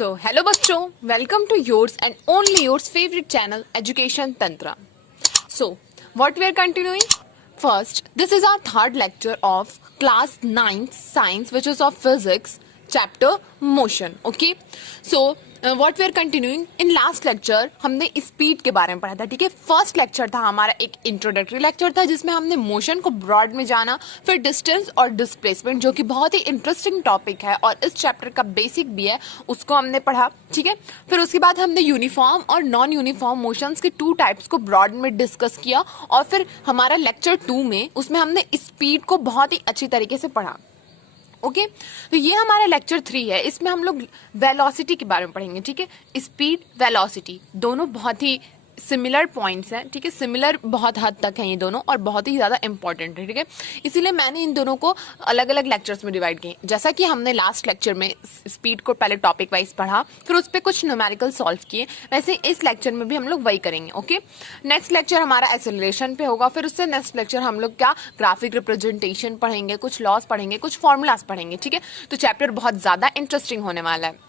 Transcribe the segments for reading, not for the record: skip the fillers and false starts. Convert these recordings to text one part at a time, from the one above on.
Hello बच्चों, welcome to yours and only yours favourite channel education Tantra. What we are continuing? First, this is our third lecture of class 9th science, which is of physics, chapter motion. Okay, so what we are continuing in last lecture हमने speed के बारे में पढ़ा था. ठीक है, first lecture था हमारा एक इंट्रोडक्टरी लेक्चर था जिसमें हमने मोशन को ब्रॉड में जाना, फिर डिस्टेंस और डिस्प्लेसमेंट जो कि बहुत ही इंटरेस्टिंग टॉपिक है और इस चैप्टर का बेसिक भी है, उसको हमने पढ़ा. ठीक है, फिर उसके बाद हमने यूनिफॉर्म और नॉन यूनिफॉर्म मोशंस के टू टाइप्स को ब्रॉड में डिस्कस किया और फिर हमारा लेक्चर 2 में उसमें हमने स्पीड को बहुत ही अच्छी तरीके से पढ़ा. ओके, तो ये हमारा लेक्चर 3 है. इसमें हम लोग वेलोसिटी के बारे में पढ़ेंगे. ठीक है, स्पीड वेलोसिटी दोनों बहुत ही सिमिलर पॉइंट्स हैं. ठीक है, सिमिलर बहुत हद तक हैं ये दोनों और बहुत ही ज़्यादा इंपॉर्टेंट है. ठीक है, इसीलिए मैंने इन दोनों को अलग अलग लेक्चर्स में डिवाइड किए. जैसा कि हमने लास्ट लेक्चर में स्पीड को पहले टॉपिक वाइज पढ़ा, फिर उस पर कुछ न्यूमेरिकल सॉल्व किए, वैसे इस लेक्चर में भी हम लोग वही करेंगे. ओके, नेक्स्ट लेक्चर हमारा एक्सेलरेशन पे होगा. फिर उससे नेक्स्ट लेक्चर हम लोग क्या ग्राफिक रिप्रेजेंटेशन पढ़ेंगे, कुछ लॉस पढ़ेंगे, कुछ फॉर्मूलाज पढ़ेंगे. ठीक है, तो चैप्टर बहुत ज़्यादा इंटरेस्टिंग होने वाला है.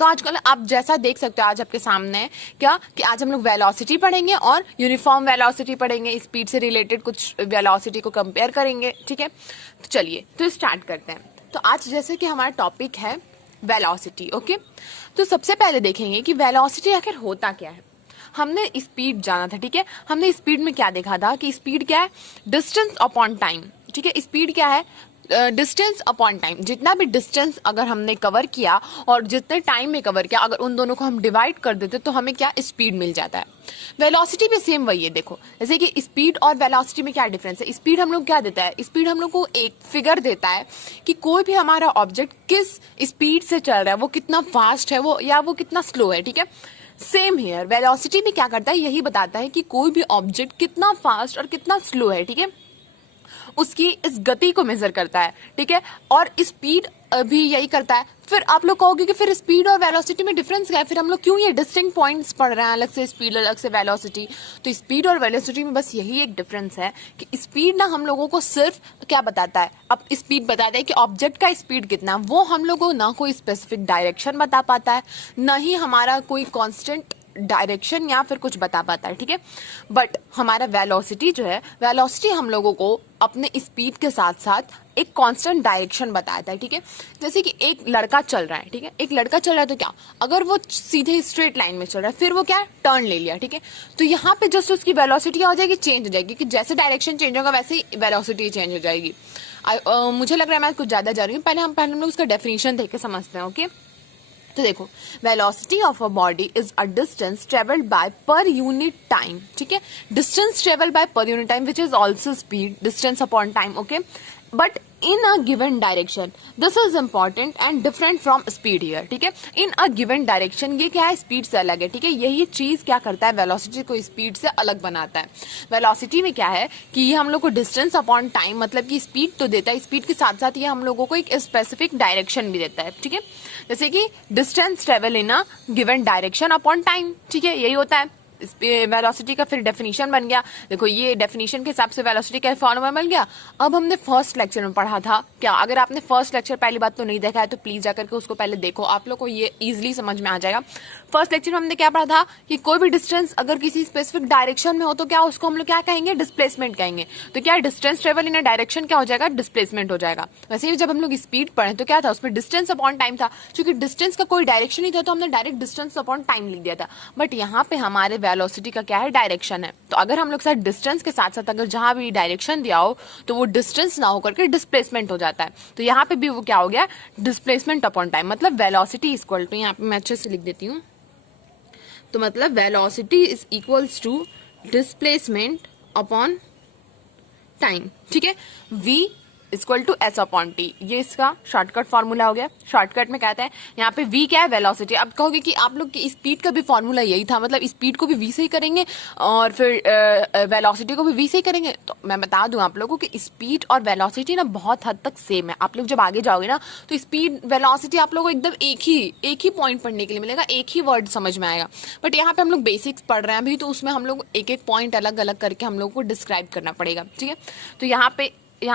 तो आजकल आप जैसा देख सकते हो आज आपके सामने है क्या कि आज हम लोग वेलोसिटी पढ़ेंगे और यूनिफॉर्म वेलोसिटी पढ़ेंगे, स्पीड से रिलेटेड कुछ वेलोसिटी को कंपेयर करेंगे. ठीक है, तो चलिए तो स्टार्ट करते हैं. तो आज जैसे कि हमारा टॉपिक है वेलोसिटी. ओके, तो सबसे पहले देखेंगे कि वेलोसिटी आखिर होता क्या है. हमने स्पीड जाना था. ठीक है, हमने स्पीड में क्या देखा था कि स्पीड क्या है, डिस्टेंस अपॉन टाइम. ठीक है, स्पीड क्या है, डिस्टेंस अपॉन टाइम. जितना भी डिस्टेंस अगर हमने कवर किया और जितने टाइम में कवर किया, अगर उन दोनों को हम डिवाइड कर देते तो हमें क्या स्पीड मिल जाता है. वेलोसिटी भी सेम वही है. देखो जैसे कि स्पीड और वेलोसिटी में क्या डिफरेंस है. स्पीड हम लोग क्या देता है, स्पीड हम लोग को एक फिगर देता है कि कोई भी हमारा ऑब्जेक्ट किस स्पीड से चल रहा है, वो कितना फास्ट है वो या वो कितना स्लो है. ठीक है, सेम हियर वेलोसिटी भी क्या करता है, यही बताता है कि कोई भी ऑब्जेक्ट कितना फास्ट और कितना स्लो है. ठीक है, उसकी इस गति को मेजर करता है. ठीक है, और स्पीड भी यही करता है. फिर आप लोग कहोगे कि फिर स्पीड और वेलोसिटी में डिफरेंस क्या है, फिर हम लोग क्यों ये डिस्टिंक्ट पॉइंट्स पढ़ रहे हैं, अलग से स्पीड अलग से वेलोसिटी. तो स्पीड और वेलोसिटी में बस यही एक डिफरेंस है कि स्पीड ना हम लोगों को सिर्फ क्या बताता है, अब स्पीड बताता है कि ऑब्जेक्ट का स्पीड कितना, वो हम लोगों को ना कोई स्पेसिफिक डायरेक्शन बता पाता है, ना ही हमारा कोई कॉन्स्टेंट डायरेक्शन या फिर कुछ बता पाता है. ठीक है, बट हमारा वेलोसिटी जो है, वेलोसिटी हम लोगों को अपने स्पीड के साथ साथ एक कांस्टेंट डायरेक्शन बताता है. ठीक है, जैसे कि एक लड़का चल रहा है. ठीक है, एक लड़का चल रहा है तो क्या, अगर वो सीधे स्ट्रेट लाइन में चल रहा है, फिर वो क्या टर्न ले लिया. ठीक है, तो यहाँ पे जस्ट उसकी वेलोसिटी क्या हो जाएगी, चेंज हो जाएगी, कि जैसे डायरेक्शन चेंज होगा वैसे ही वेलोसिटी चेंज हो जाएगी. मुझे लग रहा है मैं कुछ ज्यादा जा रही हूँ. पहले हम लोग उसका डेफिनेशन देख के समझते हैं. ओके, तो देखो velocity of a body is a distance travelled by per unit time. ठीक है, distance travelled by per unit time which is also speed, distance upon time. Okay, but in a given direction. This is important and different from speed here. ठीक है, इन a given direction ये क्या है, speed से अलग है. ठीक है, यही चीज क्या करता है, वेलोसिटी को स्पीड से अलग बनाता है. वेलोसिटी में क्या है कि ये हम लोग को डिस्टेंस अपॉन टाइम मतलब कि स्पीड तो देता है, स्पीड के साथ साथ ये हम लोगों को एक स्पेसिफिक डायरेक्शन भी देता है. ठीक है, जैसे कि distance travel in a given direction upon time. ठीक है, यही होता है वेलोसिटी का. फिर डेफिनेशन बन गया. देखो ये डेफिनेशन के हिसाब से वेलोसिटी का फॉर्मूला बन गया. अब हमने फर्स्ट लेक्चर में पढ़ा था क्या, अगर आपने फर्स्ट लेक्चर पहली बात तो नहीं देखा है तो प्लीज जाकर के उसको पहले देखो, आप लोग को ये इजीली समझ में आ जाएगा. फर्स्ट लेक्चर में हमने क्या पढ़ा था कि कोई भी डिस्टेंस अगर किसी स्पेसिफिक डायरेक्शन में हो तो क्या उसको हम लोग क्या कहेंगे, डिस्प्लेसमेंट कहेंगे. तो क्या distance travel in a direction क्या हो जाएगा, डिस्प्लेसमेंट हो जाएगा. वैसे ही जब हम लोग स्पीड पढ़े तो क्या था, उसमें डिस्टेंस अपॉन टाइम था. क्योंकि डिस्टेंस का कोई डायरेक्शन नहीं था तो हमने डायरेक्ट डिस्टेंस अपॉन टाइम लिख दिया था. बट यहाँ पे हमारे वेलोसिटी का क्या है, डायरेक्शन है. तो अगर हम लोग साथ डिस्टेंस के साथ साथ अगर जहां भी डायरेक्शन दिया हो तो वो डिस्टेंस ना होकर के डिस्प्लेसमेंट हो जाता है. तो यहाँ पे भी वो क्या हो गया, डिस्प्लेसमेंट अपॉन टाइम. मतलब वेलोसिटी इक्वल टू, यहाँ पे मैं अच्छे से लिख देती हूँ, तो मतलब velocity is equals to displacement upon time. ठीक है, v equal to S upon T, ये इसका शॉर्टकट फॉर्मूला हो गया. शॉर्टकट में कहते हैं यहाँ पे v क्या है, वेलोसिटी. अब कहोगे कि आप लोग की स्पीड का भी फॉर्मूला यही था, मतलब स्पीड को भी v से ही करेंगे और फिर वेलोसिटी को भी v से ही करेंगे. तो मैं बता दूं आप लोगों को स्पीड और वेलोसिटी ना बहुत हद तक सेम है. आप लोग जब आगे जाओगे ना तो स्पीड वेलोसिटी आप लोगों को एकदम एक ही पॉइंट पढ़ने के लिए मिलेगा, एक ही वर्ड समझ में आएगा. बट यहाँ पे हम लोग बेसिक्स पढ़ रहे हैं अभी, तो उसमें हम लोग एक एक पॉइंट अलग अलग करके हम लोग को डिस्क्राइब करना पड़ेगा. ठीक है, तो यहाँ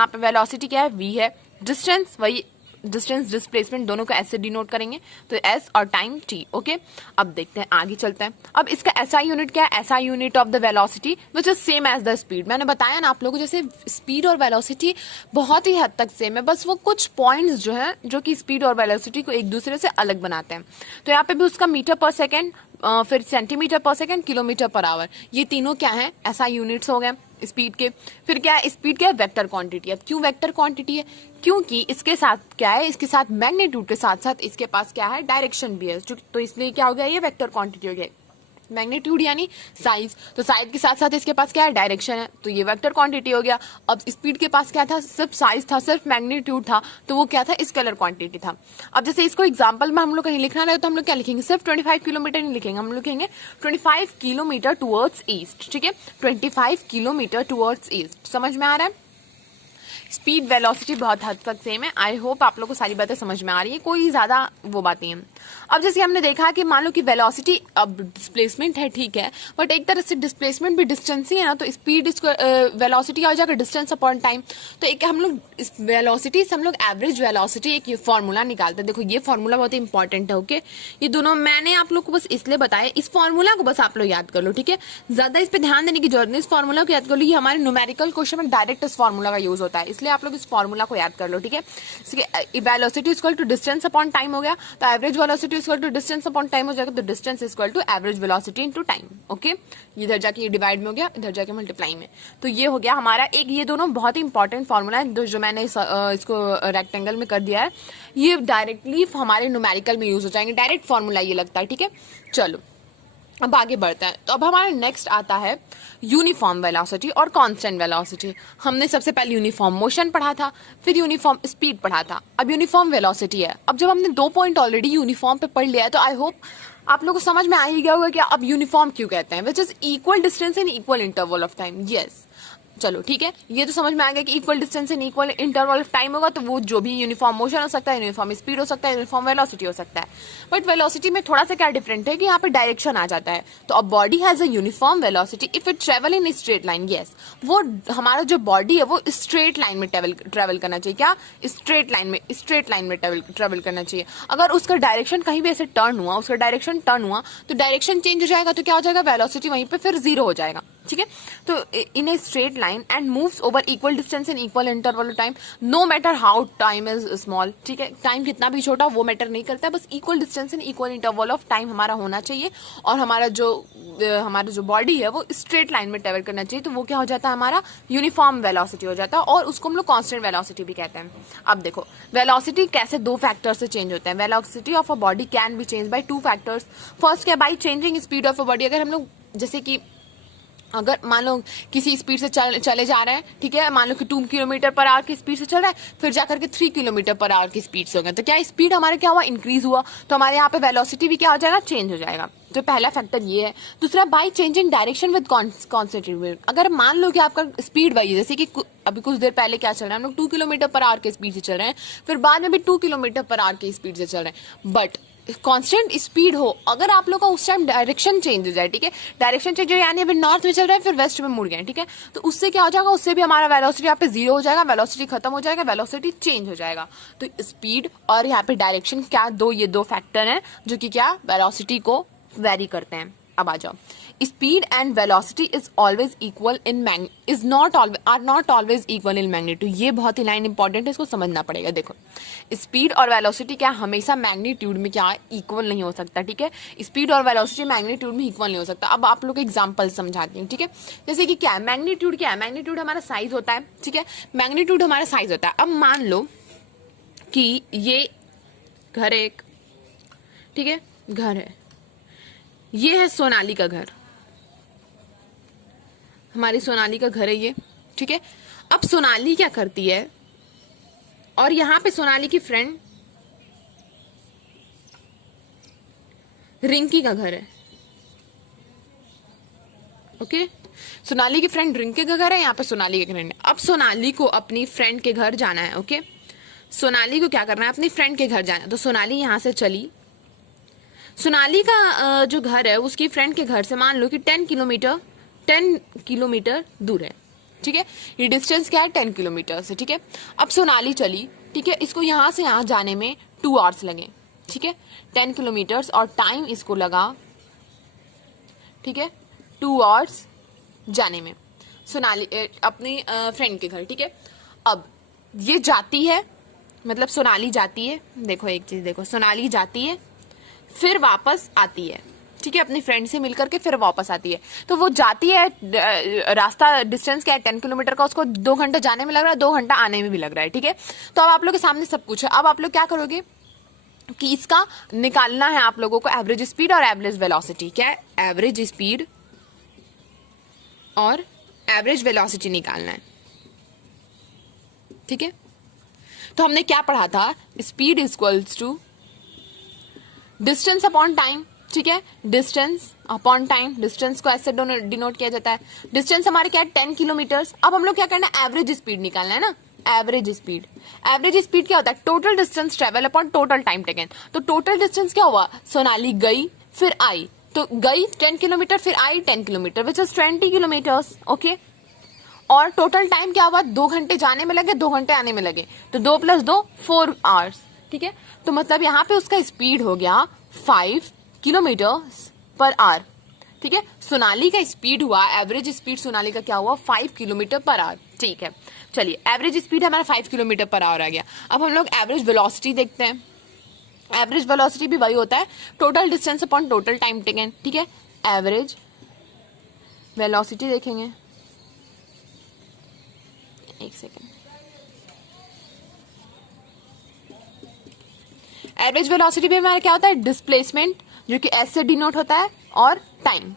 पे वेलोसिटी क्या है, v है. डिस्टेंस वही डिस्टेंस डिस्प्लेसमेंट दोनों को ऐसे डिनोट करेंगे, तो एस और टाइम टी। ओके, अब देखते हैं, आगे चलते हैं। अब इसका एसआई यूनिट क्या है? SI unit of the velocity which is same as the speed. मैंने बताया ना आप लोगों को, जैसे स्पीड और वेलोसिटी बहुत ही हद तक सेम है, बस वो कुछ पॉइंट्स जो है जो कि स्पीड और वेलोसिटी को एक दूसरे से अलग बनाते हैं। तो यहाँ पे भी उसका मीटर पर सेकेंड, फिर सेंटीमीटर पर सेकेंड, किलोमीटर पर आवर, ये तीनों क्या है? एसआई यूनिट्स हो गए स्पीड के। फिर क्या है? स्पीड क्या है? Vector quantity. अब क्यों वेक्टर क्वांटिटी है? क्योंकि इसके साथ क्या है? इसके साथ मैग्नीट्यूड के साथ साथ इसके पास क्या है? डायरेक्शन भी है, तो इसलिए क्या हो गया? ये वेक्टर क्वांटिटी हो गया। मैग्नीट्यूड यानी साइज, तो साइज के साथ साथ इसके पास क्या है? डायरेक्शन है, तो ये वेक्टर क्वांटिटी हो गया। अब स्पीड के पास क्या था? सिर्फ साइज था, सिर्फ मैग्नीट्यूड था, तो वो क्या था? स्केलर क्वांटिटी था। अब जैसे इसको एग्जांपल में हम लोग कहीं लिखना रहे तो हम लोग क्या लिखेंगे? सिर्फ 25 किलोमीटर नहीं लिखेंगे, हम लोग लिखेंगे 25 किलोमीटर टुवर्ड्स ईस्ट। ठीक है, 25 किलोमीटर टुवर्ड्स ईस्ट। समझ में आ रहा है? स्पीड वेलोसिटी बहुत हद तक सेम है। आई होप आप लोग को सारी बातें समझ में आ रही है, कोई ज्यादा वो बातें हैं। अब जैसे हमने देखा कि मान लो कि वेलोसिटी अब डिस्प्लेसमेंट है, ठीक है, बट एक तरह से डिस्प्लेसमेंट भी डिस्टेंस ही है ना, तो स्पीड वेलोसिटी आ जाएगा डिस्टेंस अपॉन टाइम। तो एक हम लोग इस वेलोसिटी से हम लोग एवरेज वेलोसिटी एक फॉर्मूला निकालते हैं। देखो ये फॉर्मूला बहुत ही इंपॉर्टेंट है। ओके, ये दोनों मैंने आप लोग को बस इसलिए बताया, इस फॉर्मूला को बस आप लोग याद कर लो। ठीक है, ज्यादा इस पर ध्यान देने की जरूरत नहीं, इस फॉर्मूला को याद कर लो। ये हमारे न्यूमेरिकल क्वेश्चन में डायरेक्ट इस फॉर्मूला का यूज होता है, इसलिए आप लोग इस फॉर्मूला को याद कर लो। ठीक है, velocity equal to distance upon time हो गया, तो average velocity equal to distance upon time हो जाएगा, तो distance equal to average velocity into time. Okay, इधर जाके ये डिवाइड में हो गया, इधर जाके मल्टीप्लाई में, तो ये हो गया हमारा एक। ये दोनों बहुत ही इंपॉर्टेंट फॉर्मूला है जो मैंने इसको रेक्टेंगल में कर दिया है, ये डायरेक्टली हमारे न्यूमेरिकल में यूज हो जाएंगे। डायरेक्ट फॉर्मूला ये लगता है। ठीक है, चलो अब आगे बढ़ते हैं। तो अब हमारा नेक्स्ट आता है यूनिफॉर्म वेलोसिटी और कांस्टेंट वेलोसिटी। हमने सबसे पहले यूनिफॉर्म मोशन पढ़ा था, फिर यूनिफॉर्म स्पीड पढ़ा था, अब यूनिफॉर्म वेलोसिटी है। अब जब हमने 2 पॉइंट ऑलरेडी यूनिफॉर्म पे पढ़ लिया है, तो आई होप आप लोगों को समझ में आ ही गया होगा कि अब यूनिफॉर्म क्यों कहते हैं, which is equal distance in equal interval of time. Yes, चलो ठीक है, ये तो समझ में आ गया कि equal distance in equal interval of time होगा, तो वो जो भी यूनिफॉर्म मोशन हो सकता है, यूनिफॉर्म स्पीड हो सकता है, यूनिफॉर्म वेलोसिटी हो सकता है। बट वेलोसिटी में थोड़ा सा क्या डिफरेंट है कि यहाँ पे डायरेक्शन आ जाता है। तो अब body has a uniform velocity if it travel in straight line. Yes, वो हमारा जो बॉडी है वो स्ट्रेट लाइन में ट्रेवल करना चाहिए। क्या? स्ट्रेट लाइन में ट्रेवल करना चाहिए। अगर उसका डायरेक्शन कहीं भी ऐसे टर्न हुआ, उसका डायरेक्शन टर्न हुआ, तो डायरेक्शन चेंज हो जाएगा, तो क्या हो जाएगा? वेलोसिटी वहीं पे फिर 0 हो जाएगा। ठीक है, तो in a straight line and moves over equal distance in equal interval of time, no matter how time is small. ठीक है, टाइम कितना भी छोटा वो मैटर नहीं करता है, बस equal distance in equal interval of time हमारा होना चाहिए, और हमारा जो बॉडी है वो स्ट्रेट लाइन में ट्रेवल करना चाहिए। तो वो क्या हो जाता है? हमारा यूनिफॉर्म वेलोसिटी हो जाता है, और उसको हम लोग कांस्टेंट वेलोसिटी भी कहते हैं। अब देखो वेलोसिटी कैसे 2 फैक्टर से चेंज होता है। Velocity of a body can be change by 2 factors. First क्या? By changing speed of a body. अगर हम लोग जैसे कि अगर मान लो किसी स्पीड से चले जा रहे हैं, ठीक है, मान लो कि 2 किलोमीटर पर आवर की स्पीड से चल रहा है, फिर जाकर के 3 किलोमीटर पर आवर की स्पीड से हो गया, तो क्या स्पीड हमारे क्या हुआ? इंक्रीज हुआ, तो हमारे यहाँ पे वेलोसिटी भी क्या हो जाएगा? चेंज हो जाएगा। तो पहला फैक्टर ये है। दूसरा, by changing direction with constant. अगर मान लो कि आपका स्पीड वही, जैसे कि अभी कुछ देर पहले क्या चल रहा है, हम लोग 2 किलोमीटर पर आवर की स्पीड से चल रहे हैं, फिर बाद में भी 2 किलोमीटर पर आवर की स्पीड से चल रहे हैं, बट कांस्टेंट स्पीड हो, अगर आप लोग का उस टाइम डायरेक्शन चेंज हो जाए, ठीक है, डायरेक्शन चेंज हो यानी अभी नॉर्थ में चल रहा है फिर वेस्ट में मुड़ गए, ठीक है, तो उससे क्या हो जाएगा? उससे भी हमारा वेलोसिटी यहाँ पे 0 हो जाएगा, वेलोसिटी खत्म हो जाएगा, वेलोसिटी चेंज हो जाएगा। तो स्पीड और यहाँ पे डायरेक्शन क्या ये दो फैक्टर हैं जो कि क्या वेलोसिटी को वेरी करते हैं। अब आ जाओ, speed and velocity is always equal in are not always equal in magnitude. ये बहुत ही लाइन इंपॉर्टेंट है, इसको समझना पड़ेगा। देखो, स्पीड और वेलोसिटी क्या हमेशा मैग्नीट्यूड में क्या इक्वल नहीं हो सकता, ठीक है, स्पीड और वेलोसिटी मैग्नीट्यूड में इक्वल नहीं हो सकता। अब आप लोग एग्जांपल समझाती हूँ, ठीक है, जैसे कि क्या है मैग्नीट्यूड, क्या है मैग्नीट्यूड हमारा साइज होता है, ठीक है, मैग्नीट्यूड हमारा साइज होता है। अब मान लो कि ये घर एक, ठीक है, घर है, ये है सोनाली का घर, हमारी सोनाली का घर है ये, ठीक है। अब सोनाली क्या करती है, और यहां पे सोनाली की फ्रेंड रिंकी का घर है, ओके, सोनाली की फ्रेंड रिंकी का घर है, यहाँ पे सोनाली के घर है। अब सोनाली को अपनी फ्रेंड के घर जाना है, ओके, सोनाली को क्या करना है, अपनी फ्रेंड के घर जाना है। तो सोनाली यहां से चली, सोनाली का जो घर है उसकी फ्रेंड के घर से मान लो कि 10 किलोमीटर दूर है, ठीक है, ये डिस्टेंस क्या है 10 किलोमीटर से। ठीक है, अब सोनाली चली, ठीक है, इसको यहाँ से यहाँ जाने में 2 आवर्स लगे। ठीक है, 10 किलोमीटर और टाइम इसको लगा, ठीक है, 2 आवर्स जाने में सोनाली अपनी फ्रेंड के घर। ठीक है, अब ये जाती है, मतलब सोनाली जाती है, देखो एक चीज देखो, सोनाली जाती है फिर वापस आती है। ठीक है, अपनी फ्रेंड से मिलकर के फिर वापस आती है। तो वो जाती है, रास्ता डिस्टेंस क्या है 10 किलोमीटर का, उसको 2 घंटा जाने में लग रहा है, 2 घंटा आने में भी लग रहा है। ठीक है, तो अब आप लोग के सामने सब कुछ है। अब आप लोग क्या करोगे कि इसका निकालना है आप लोगों को एवरेज स्पीड और एवरेज वेलोसिटी। क्या है, एवरेज स्पीड और एवरेज वेलोसिटी निकालना है। ठीक है, तो हमने क्या पढ़ा था, speed equals to distance upon time. ठीक है, डिस्टेंस अपॉन टाइम, डिस्टेंस को ऐसे डिनोट किया जाता है। डिस्टेंस हमारे क्या है 10 किलोमीटर। अब हम लोग क्या करना है, एवरेज स्पीड निकालना है ना, एवरेज स्पीड। एवरेज स्पीड क्या होता है, total distance travel upon total time taken. तो टोटल डिस्टेंस क्या हुआ, सोनाली गई फिर आई, तो गई 10 किलोमीटर फिर आई 10 kilometre which is 20 kilometres. Okay, और टोटल टाइम क्या हुआ, 2 घंटे जाने में लगे, 2 घंटे आने में लगे, तो 2 + 2 4 आवर्स। ठीक है, तो मतलब यहाँ पे उसका स्पीड हो गया 5 किलोमीटर पर आवर। ठीक है, सोनाली का स्पीड हुआ, एवरेज स्पीड सोनाली का क्या हुआ 5 किलोमीटर पर आवर। ठीक है, चलिए एवरेज स्पीड हमारा 5 किलोमीटर पर आवर आ गया। अब हम लोग एवरेज वेलोसिटी देखते हैं। एवरेज वेलोसिटी भी वही होता है, total distance upon total time taken. ठीक है, एवरेज वेलोसिटी देखेंगे, एक सेकेंड। एवरेज वेलोसिटी भी हमारा क्या होता है, डिस्प्लेसमेंट, जो कि एस से डिनोट होता है, और टाइम,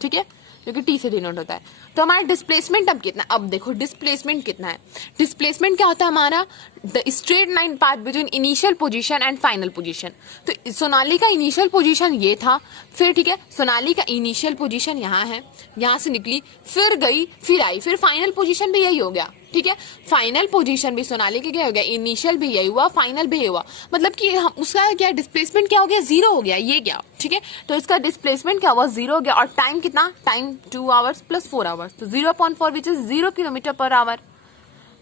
ठीक है, जो कि टी से डिनोट होता है। तो हमारा डिस्प्लेसमेंट अब कितना, अब देखो डिस्प्लेसमेंट कितना है। डिस्प्लेसमेंट क्या होता है हमारा, the straight line path between initial position and final position. तो सोनाली का इनिशियल पोजीशन ये था, फिर ठीक है, सोनाली का इनिशियल पोजीशन यहाँ है, यहाँ से निकली फिर गई फिर आई, फिर फाइनल पोजीशन भी यही हो गया। ठीक है, फाइनल पोजीशन भी सोनाली के क्या हो गया, इनिशियल भी यही हुआ, फाइनल भी यही हुआ, मतलब कि उसका क्या डिस्प्लेसमेंट क्या हो गया, 0 हो गया, ये क्या। ठीक है, तो इसका डिस्प्लेसमेंट क्या हुआ, 0 हो गया, और टाइम कितना, टाइम 2 आवर्स + 4 आवर्स, तो 0.4 which is 0 kilometre per hour.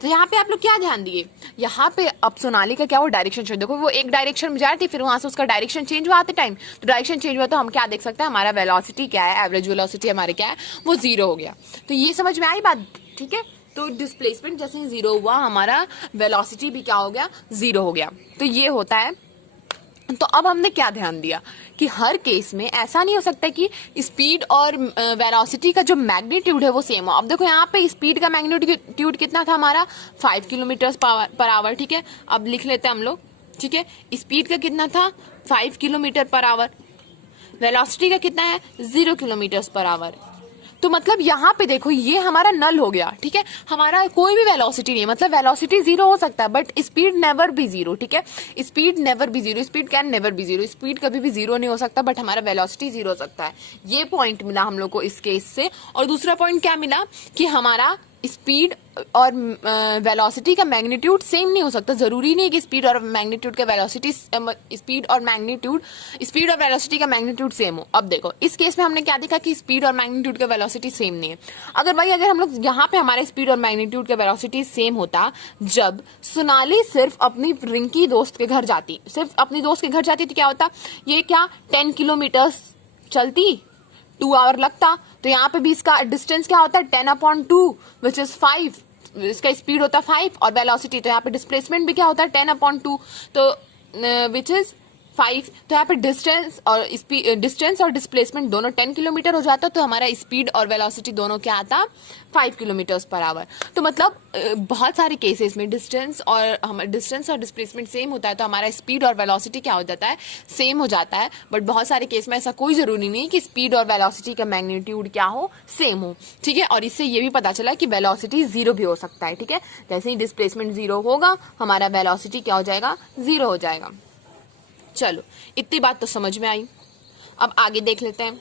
तो यहाँ पे आप लोग क्या ध्यान दिए, यहाँ पे अब सोनाली का क्या हुआ, डायरेक्शन चेंज। देखो वो एक डायरेक्शन में जा रही थी, फिर वहां से उसका डायरेक्शन चेंज हुआ आते टाइम, तो डायरेक्शन चेंज हुआ, तो हम क्या देख सकते हैं, हमारा वेलोसिटी क्या है, एवरेज वेलोसिटी हमारे क्या है, वो 0 हो गया। तो ये समझ में आई बात। ठीक है, तो डिस्प्लेसमेंट जैसे ही 0 हुआ, हमारा वेलोसिटी भी क्या हो गया, 0 हो गया। तो ये होता है। तो अब हमने क्या ध्यान दिया कि हर केस में ऐसा नहीं हो सकता कि स्पीड और वेलोसिटी का जो मैग्नीट्यूड है वो सेम हो। अब देखो यहाँ पे स्पीड का मैग्नीट्यूड कितना था हमारा, 5 किलोमीटर पर आवर। ठीक है, अब लिख लेते हैं हम लोग। ठीक है, स्पीड का कितना था 5 किलोमीटर पर आवर, वेलोसिटी का कितना है 0 किलोमीटर पर आवर। तो मतलब यहाँ पे देखो ये हमारा नल हो गया। ठीक है, हमारा कोई भी वेलोसिटी नहीं है, मतलब वेलोसिटी 0 हो सकता है बट स्पीड नेवर बी 0। ठीक है, speed never be 0, speed can never be 0, speed कभी भी 0 नहीं हो सकता, बट हमारा वेलोसिटी 0 हो सकता है। ये पॉइंट मिला हम लोग को इस केस से। और दूसरा पॉइंट क्या मिला कि हमारा स्पीड और वेलोसिटी का मैग्नीट्यूड सेम नहीं हो सकता। जरूरी नहीं कि स्पीड और मैग्नीट्यूड का वेलोसिटी स्पीड और वेलोसिटी का मैग्नीट्यूड सेम हो। अब देखो इस केस में हमने क्या देखा कि स्पीड और मैग्नीट्यूड का वेलोसिटी सेम नहीं है। अगर हम लोग यहाँ पे हमारे स्पीड और मैग्नीट्यूड का वेलोसिटी सेम होता जब सोनाली सिर्फ अपनी रिंकी दोस्त के घर जाती, सिर्फ अपनी दोस्त के घर जाती, तो क्या होता, ये क्या 10 किलोमीटर चलती, 2 आवर लगता। तो यहाँ पे भी इसका डिस्टेंस क्या होता है 10/2 विच इज 5, इसका स्पीड होता है 5 और वेलोसिटी, तो यहाँ पे डिस्प्लेसमेंट भी क्या होता है 10/2, तो विच इज 5। तो यहाँ पे डिस्टेंस और डिस्प्लेसमेंट दोनों 10 किलोमीटर हो जाता, तो हमारा स्पीड और वेलोसिटी दोनों क्या आता 5 किलोमीटर पर आवर। तो मतलब बहुत सारे केसेस में डिस्टेंस और डिस्प्लेसमेंट सेम होता है, तो हमारा स्पीड और वेलोसिटी क्या हो जाता है, सेम हो जाता है। बट बहुत सारे केस में ऐसा कोई जरूरी नहीं कि स्पीड और वेलोसिटी का मैग्नीट्यूड क्या हो, सेम हो। ठीक है, और इससे ये भी पता चला कि वेलोसिटी 0 भी हो सकता है। ठीक है, जैसे ही डिस्प्लेसमेंट 0 होगा, हमारा वेलोसिटी क्या हो जाएगा, 0 हो जाएगा। चलो इतनी बात तो समझ में आई। अब आगे देख लेते हैं।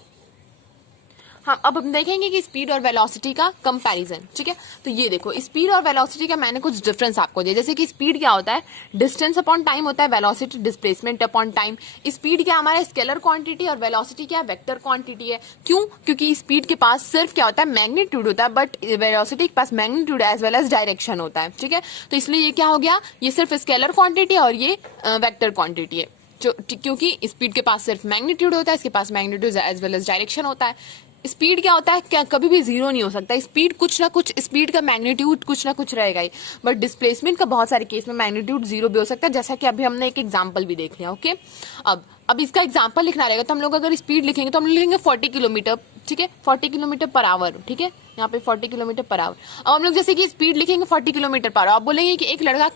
हम देखेंगे कि स्पीड और वेलोसिटी का कंपैरिजन, ठीक है। तो ये देखो, स्पीड और वेलोसिटी का मैंने कुछ डिफरेंस आपको दिया, जैसे कि स्पीड क्या होता है, डिस्टेंस अपॉन टाइम होता है, velocity displacement upon time. Speed क्या हमारा स्केलर क्वांटिटी और वेलोसिटी क्या वेक्टर क्वांटिटी है। क्यों? क्योंकि स्पीड के पास सिर्फ क्या होता है, मैग्नीट्यूड होता है, बट वेलोसिटी के पास magnitude as well as direction होता है, ठीक है। तो इसलिए ये क्या हो गया, ये सिर्फ स्केलर क्वांटिटी और ये वेक्टर क्वांटिटी है, क्योंकि स्पीड के पास सिर्फ मैग्नीट्यूड होता है, इसके पास magnitude as well as direction होता है। स्पीड क्या होता है, क्या कभी भी जीरो नहीं हो सकता, स्पीड कुछ ना कुछ, स्पीड का मैग्नीट्यूड कुछ ना कुछ रहेगा ही, बट डिस्प्लेसमेंट का बहुत सारे केस में मैग्नीट्यूड जीरो भी हो सकता है, जैसा कि अभी हमने एक एग्जांपल भी देख लिया, ओके। अब इसका एग्जांपल लिखना रहेगा, तो हम लोग अगर स्पीड लिखेंगे तो हम लिखेंगे 40 किलोमीटर, ठीक है, 40 किलोमीटर पर आवर, ठीक है, यहाँ पे 40 किलोमीटर पर आवर। अब हम लोग जैसे कि स्पीड लिखेंगे 40 किलोमीटर पर आवर, आप बोलेंगे कि एक लड़का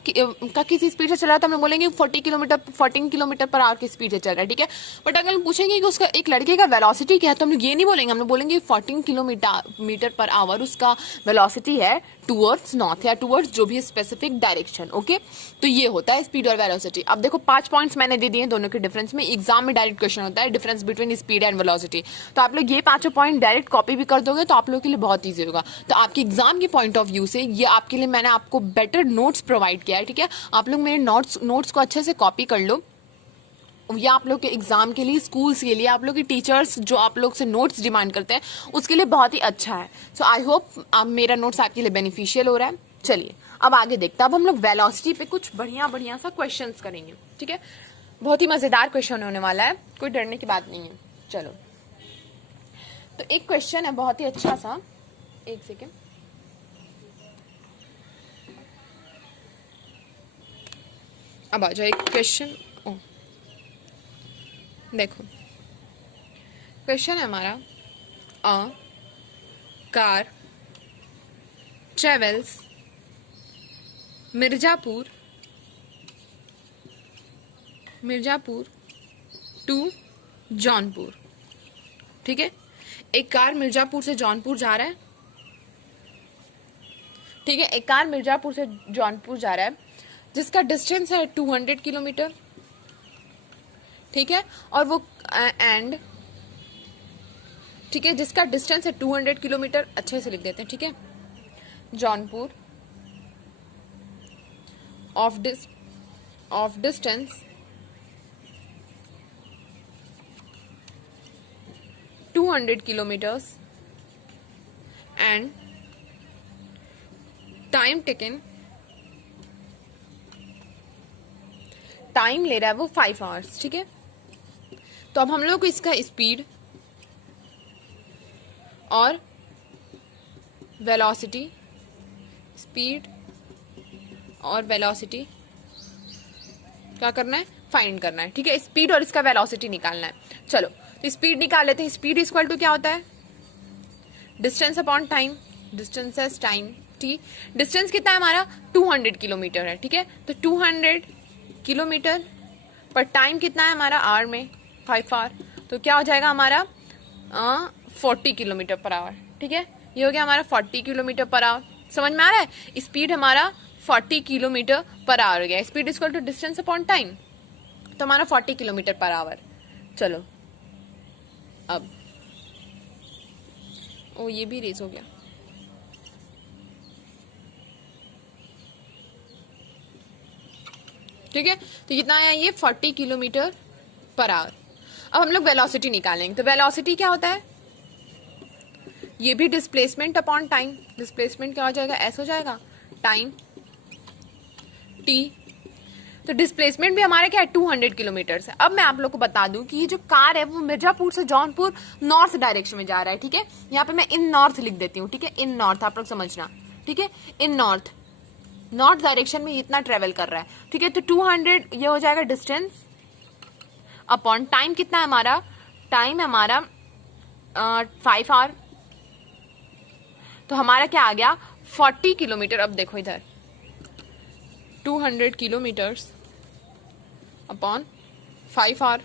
का किसी स्पीड से चल रहा है, तो हम लोग बोलेंगे 14 किलोमीटर पर आवर की स्पीड से चल रहा है, ठीक है। बट अगर हम पूछेंगे कि उसका एक लड़के का वेलोसिटी क्या है, तो हम लोग ये नहीं बोलेंगे, हम लोग बोलेंगे 14 किलोमीटर पर आवर उसका वेलोसिटी है टूवर्ड्स नॉर्थ या टूवर्ड्स जो भी स्पेसिफिक डायरेक्शन, ओके। तो ये होता है स्पीड और वेलोसिटी। अब देखो 5 पॉइंट्स मैंने दे दिए दोनों के डिफरेंस में, एग्जाम में डायरेक्ट क्वेश्चन होता है difference between speed and velocity, तो आप लोग ये 5 पॉइंट डायरेक्ट कॉपी भी कर दोगे तो आप लोगों के लिए बहुत ईजी होगा। तो आपके एग्जाम के पॉइंट ऑफ व्यू से ये आपके लिए मैंने आपको बेटर नोट्स प्रोवाइड किया है, ठीक है। आप लोग मेरे नोट्स को अच्छे से कॉपी कर लो, या आप लोग के एग्जाम के लिए, स्कूल्स के लिए, आप लोग के टीचर्स जो आप लोग से नोट्स डिमांड करते हैं उसके लिए बहुत ही अच्छा है। सो आई होप मेरा नोट्स आपके लिए बेनिफिशियल हो रहा है। चलिए अब आगे देखते हैं। अब हम लोग वेलोसिटी पे कुछ बढ़िया सा क्वेश्चंस करेंगे, ठीक है। बहुत ही मजेदार क्वेश्चन होने वाला है, कोई डरने की बात नहीं है। चलो, तो एक क्वेश्चन है बहुत ही अच्छा सा, एक सेकेंड। अब आ जाए एक क्वेश्चन, देखो क्वेश्चन है हमारा, a car travels Mirzapur to Jaunpur, ठीक है। एक कार मिर्जापुर से जौनपुर जा रहा है, ठीक है, एक कार मिर्जापुर से जौनपुर जा रहा है जिसका डिस्टेंस है 200 किलोमीटर, ठीक है, और वो एंड, ठीक है, जिसका डिस्टेंस है 200 किलोमीटर, अच्छे से लिख देते हैं, ठीक है। Jaunpur of distance 200 kilometres and time taken, time ले रहा है वो 5 आवर्स, ठीक है। तो अब हम लोग को इसका स्पीड और वेलोसिटी, स्पीड और वेलोसिटी क्या करना है, फाइंड करना है, ठीक है। स्पीड और इसका वेलोसिटी निकालना है। चलो तो स्पीड निकाल लेते हैं। स्पीड इक्वल टू क्या होता है, distance upon time, distance as time, ठीक। डिस्टेंस कितना है हमारा, 200 किलोमीटर है, ठीक है। तो 200 किलोमीटर पर टाइम कितना है हमारा, आवर में 5 आवर, तो क्या हो जाएगा हमारा 40 किलोमीटर पर आवर, ठीक है। ये हो गया हमारा 40 किलोमीटर पर आवर। समझ में आ रहा है, स्पीड हमारा 40 किलोमीटर पर आवर हो गया। Speed equal to distance upon time, तो हमारा 40 किलोमीटर पर आवर। चलो अब ये भी रेस हो गया, ठीक है। तो कितना आया ये 40 किलोमीटर पर आवर। अब हम लोग वेलोसिटी निकालेंगे। तो वेलोसिटी क्या होता है, ये भी डिस्प्लेसमेंट अपॉन टाइम, डिस्प्लेसमेंट क्या हो जाएगा, एस हो जाएगा, टाइम टी। तो डिस्प्लेसमेंट भी हमारे क्या है, 200 किलोमीटर है। अब मैं आप लोग को बता दूं कि ये जो कार है वो मिर्जापुर से जौनपुर नॉर्थ डायरेक्शन में जा रहा है, ठीक है। यहाँ पे मैं इन नॉर्थ लिख देती हूँ, ठीक है, इन नॉर्थ आप लोग समझना, ठीक है। इन नॉर्थ डायरेक्शन में इतना ट्रेवल कर रहा है, ठीक है। तो 200 ये हो जाएगा डिस्टेंस अपॉन टाइम, कितना है हमारा, टाइम है हमारा 5 आवर, तो हमारा क्या आ गया 40 किलोमीटर। अब देखो इधर 200 किलोमीटर्स अपॉन 5 आवर,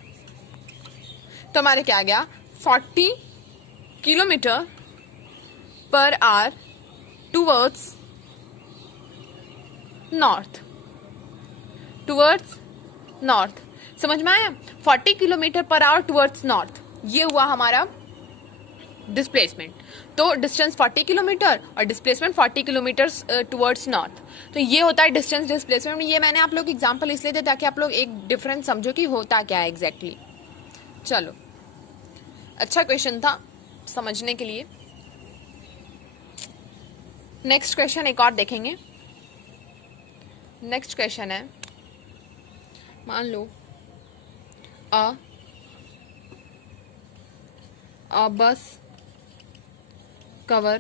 तो हमारे क्या आ गया 40 kilometre per hour towards north, समझ में आया। 40 kilometre per hour towards north, ये हुआ हमारा डिस्प्लेसमेंट, तो डिस्टेंस 40 किलोमीटर और डिस्प्लेसमेंट 40 किलोमीटर टुवर्ड्स नॉर्थ, तो ये होता है डिस्टेंस डिस्प्लेसमेंट। ये मैंने आप लोग एग्जांपल इसलिए दिया ताकि आप लोग एक डिफरेंस समझो कि होता क्या है एग्जैक्टली। चलो, अच्छा क्वेश्चन था समझने के लिए। नेक्स्ट क्वेश्चन एक और देखेंगे। नेक्स्ट क्वेश्चन है, मान लो a bus cover,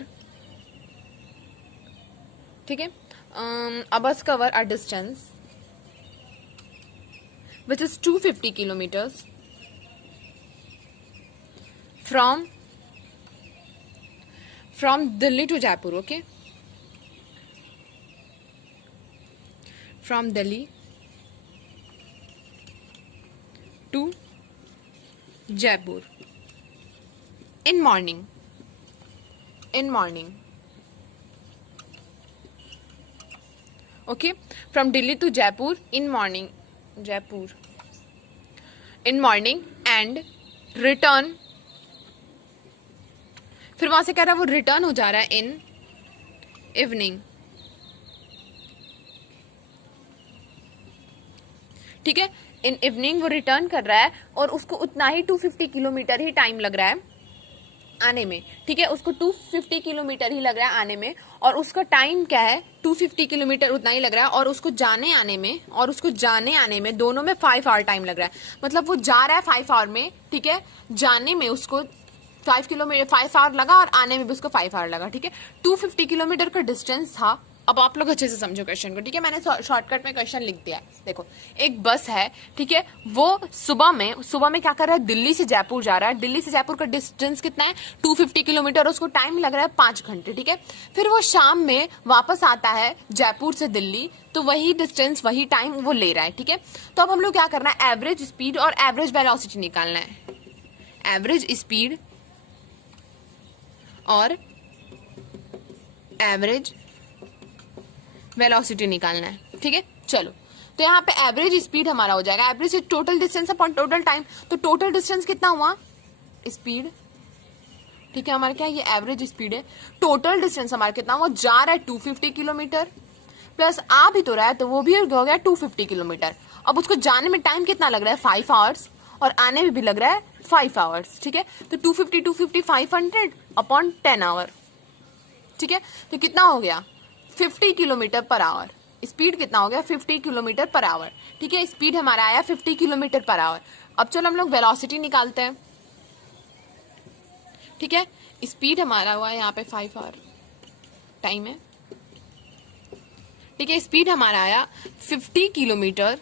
ठीक है, a bus cover a distance which is 250 kilometers from Delhi to Jaipur, okay, from Delhi to Jaipur in morning, okay, from Delhi to Jaipur in morning, and return, फिर वहां से कह रहा है वो return हो जा रहा है इन इवनिंग, ठीक है, इन इवनिंग वो रिटर्न कर रहा है और उसको उतना ही 250 किलोमीटर ही टाइम लग रहा है आने में, ठीक है, उसको 250 किलोमीटर ही लग रहा है आने में, और उसका टाइम क्या है 250 किलोमीटर उतना ही लग रहा है, और उसको जाने आने में दोनों में 5 आवर टाइम लग रहा है। मतलब वो जा रहा है 5 आवर में, ठीक है, जाने में उसको 5 आवर लगा और आने में भी उसको 5 आवर लगा, ठीक है। 250 किलोमीटर का डिस्टेंस था। अब आप लोग अच्छे से समझो क्वेश्चन को, ठीक है, मैंने शॉर्टकट में क्वेश्चन लिख दिया है। देखो, एक बस है, ठीक है, वो सुबह में क्या कर रहा है, दिल्ली से जयपुर जा रहा है। दिल्ली से जयपुर का डिस्टेंस कितना है 250 किलोमीटर, उसको टाइम लग रहा है 5 घंटे, ठीक है। फिर वो शाम में वापस आता है जयपुर से दिल्ली, तो वही डिस्टेंस वही टाइम वो ले रहा है, ठीक है। तो अब हम लोग क्या करना है, एवरेज स्पीड और एवरेज वेलोसिटी निकालना है। एवरेज स्पीड और एवरेज वेलोसिटी निकालना है, ठीक है। चलो, तो यहाँ पे एवरेज स्पीड हमारा हो जाएगा average total distance upon total time. तो टोटल डिस्टेंस कितना हुआ, स्पीड, ठीक है, हमारा क्या ये एवरेज स्पीड है। टोटल डिस्टेंस हमारा कितना हुआ, जा रहा है 250 किलोमीटर, प्लस आ भी तो रहा है, तो वो भी हो गया 250 किलोमीटर। अब उसको जाने में टाइम कितना लग रहा है 5 आवर्स, और आने में भी लग रहा है 5 आवर्स, ठीक है। तो 250 500 अपॉन 10 आवर, ठीक है। तो कितना हो गया 50 किलोमीटर पर आवर। स्पीड कितना हो गया 50 किलोमीटर पर आवर, ठीक है। स्पीड हमारा आया 50 किलोमीटर पर आवर। अब चलो हम लोग वेलोसिटी निकालते हैं, ठीक है। स्पीड हमारा हुआ यहाँ पे 5 आवर टाइम है, ठीक है। स्पीड हमारा आया 50 किलोमीटर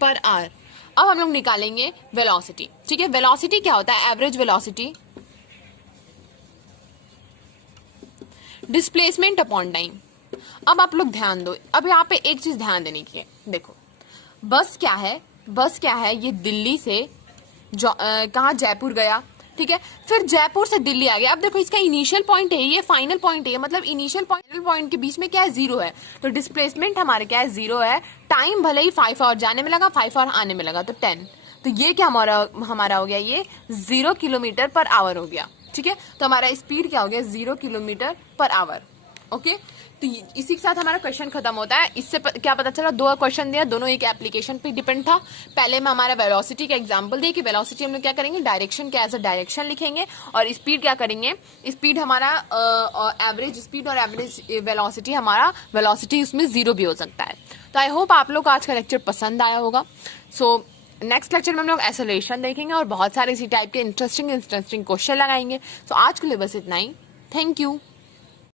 पर आवर। अब हम लोग निकालेंगे वेलोसिटी, ठीक है। वेलोसिटी क्या होता है, average velocity displacement upon time. अब आप लोग ध्यान दो, अब यहाँ पे एक चीज ध्यान देने की है। देखो, बस क्या है, ये दिल्ली से कहा जयपुर गया, ठीक है, फिर जयपुर से दिल्ली आ गया। अब देखो, इसका इनिशियल पॉइंट है, ये फाइनल पॉइंट है, मतलब इनिशियल पॉइंट के बीच में क्या है, 0 है। तो डिस्प्लेसमेंट हमारे क्या है, 0 है। टाइम भले ही 5 आवर जाने में लगा, 5 आवर आने में लगा, तो 10। तो ये क्या हमारा हो गया, ये 0 किलोमीटर पर आवर हो गया, ठीक है। तो हमारा स्पीड क्या हो गया, 0 किलोमीटर पर आवर, ओके। तो इसी के साथ हमारा क्वेश्चन खत्म होता है। इससे क्या पता चला, 2 क्वेश्चन दिया, दोनों एक एप्लीकेशन पे डिपेंड था। पहले में हमारा वेलोसिटी का एग्जांपल दिया कि वेलोसिटी हम लोग क्या करेंगे, डायरेक्शन क्या, एज अ डायरेक्शन लिखेंगे, और स्पीड क्या करेंगे, स्पीड हमारा एवरेज स्पीड और एवरेज वेलोसिटी, हमारा वेलोसिटी उसमें 0 भी हो सकता है। तो आई होप आप लोग को आज का लेक्चर पसंद आया होगा। सो नेक्स्ट लेक्चर में हम लोग एक्सेलरेशन देखेंगे और बहुत सारे इसी टाइप के इंटरेस्टिंग क्वेश्चन लगाएंगे। सो आज के लिए बस इतना ही। Thank you.